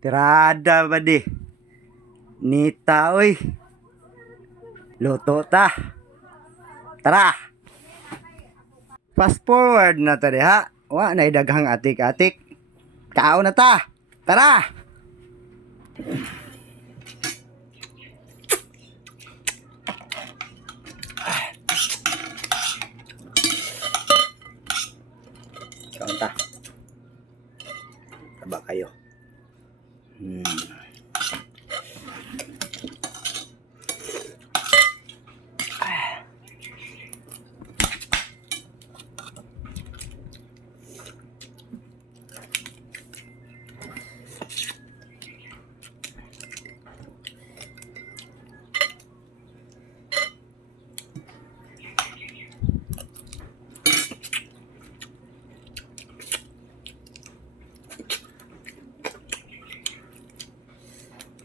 Tirada ba di? Nita oy. Luto ta. Tara. Fast forward na ta diha. Wa na daghang atik-atik. Kao na ta. Tara. Kaon ta. Taba kayo.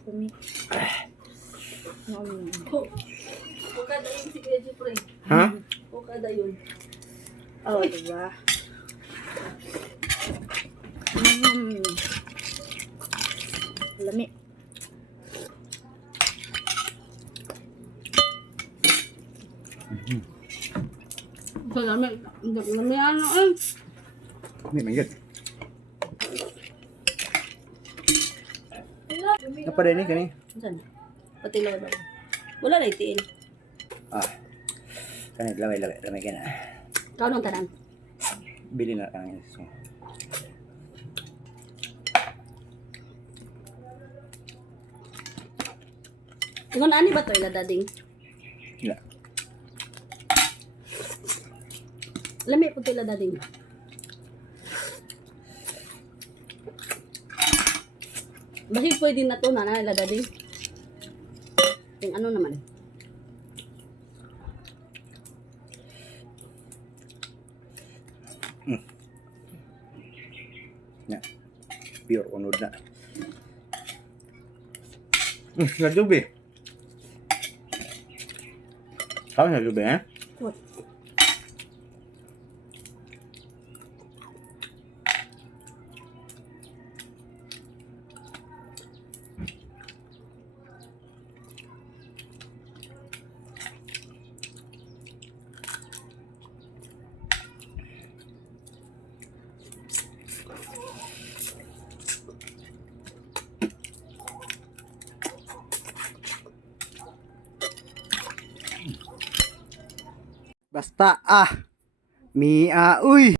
Kumi. Kada yun si Kuya Jeffrey. Ha? Kada yun. Oh, diba? Lami. Lami ano eh. Ni manggit. Apa dah ni kani? Saan? Pati lang daw. Wala na itiin. Ah. Kani lamay kana. Kau nung tanan. Bili na kani. So. Ingon ani ba to ila dading? Ila. Lami po ila dading. Basi pwede na to na ila dading. Yung ano naman. Na. Pure unod na. Nagdubi. Kau nagdubi eh? What? Basta Mia uy.